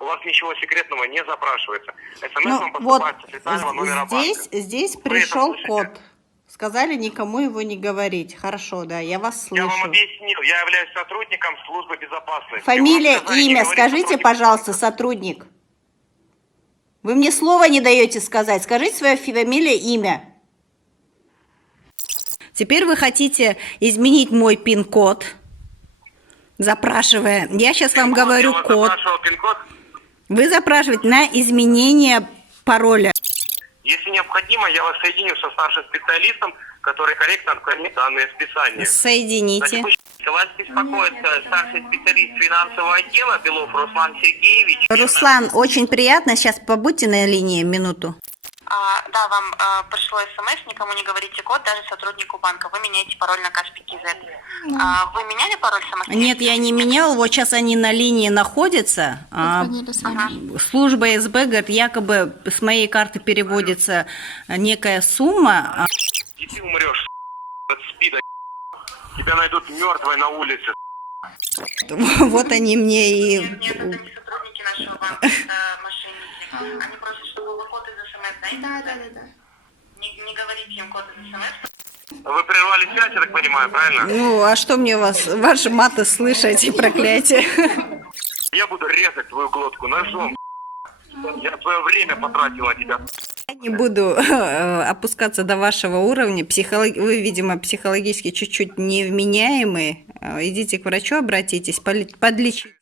У вас ничего секретного не запрашивается. СМС Ну, вам вот поступает с официального номера банка. здесь Вы это пришел слышите? код. Сказали никому его не говорить. Хорошо, да, я вас Я вам слышу. объяснил, я являюсь сотрудником службы безопасности. Фамилия, Вам сказали не имя, говорить скажите, сотруднику пожалуйста, банка. сотрудник. Вы мне слова не даете сказать. Скажите свое фамилия, имя. Теперь вы хотите изменить мой пин-код, запрашивая. Я сейчас вам говорю Я вас код. запрашивал пин-код. Вы запрашиваете на изменение пароля. Если необходимо, я вас соединю со старшим специалистом, который корректно отклонит данные списания. Соедините. Вас беспокоит старший специалист финансового отдела Белов Руслан Сергеевич. Руслан, очень приятно. Сейчас побудьте на линии минуту. Да, вам пришло смс, никому не говорите код, даже сотруднику банка. Вы меняете пароль на Каспий KZ. Вы меняли пароль самостоятельно? Нет, я не менял. Вот сейчас они на линии находятся. Служба СБ говорит, якобы с моей карты переводится некая сумма. И ты умрешь, от СПИДа. Тебя найдут мертвой на улице. Вот они мне и... Нет, это не сотрудники нашего банка, это мошенники. Они просят, чтобы вы код из смс, знаете? Да. Не говорите им код из смс. Вы прервали связь, я так понимаю, правильно? Ну, а что мне ваши маты слышать и проклятия? Я буду резать твою глотку ножом. Я твое время потратил на тебя. Я не буду опускаться до вашего уровня. Вы, видимо, психологически чуть-чуть невменяемые. Идите к врачу, обратитесь, подлечите.